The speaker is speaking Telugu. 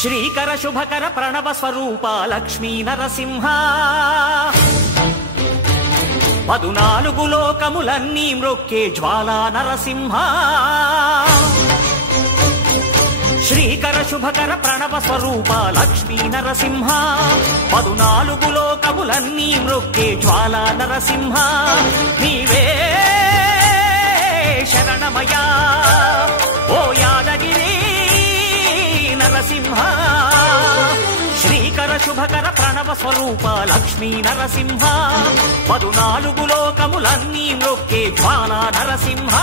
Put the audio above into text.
శ్రీకర శుభకర ప్రణవ స్వరూప లక్ష్మీ నరసింహ 14 లోకములన్నీ మ్రొక్కే జ్వాలా నరసింహ శ్రీకర శుభకర ప్రణవ స్వరూప లక్ష్మీ నరసింహ 14 లోకములన్నీ మ్రొక్కే జ్వాలా నరసింహ నీవే శరణమయా ఓ యాదగిరి నరసింహ శ్రీకర శుభకర ప్రణవ స్వరూప లక్ష్మీ నరసింహ 14 లోకములన్నీ మ్రొక్కే జ్వాలా నరసింహ